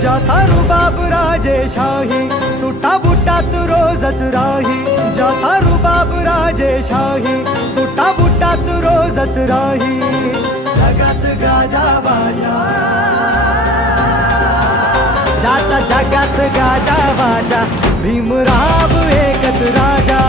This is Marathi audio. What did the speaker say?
ज्याचा रुबाब राजेशाही, सुटा बुटात रोजच राही. ज्याचा रुबाब राजेशाही, सुटा बुटात रोजच राही. जगात गाजा बाजा, ज्याचा जगात गाजा बाजा, भीमराव एकच राजा.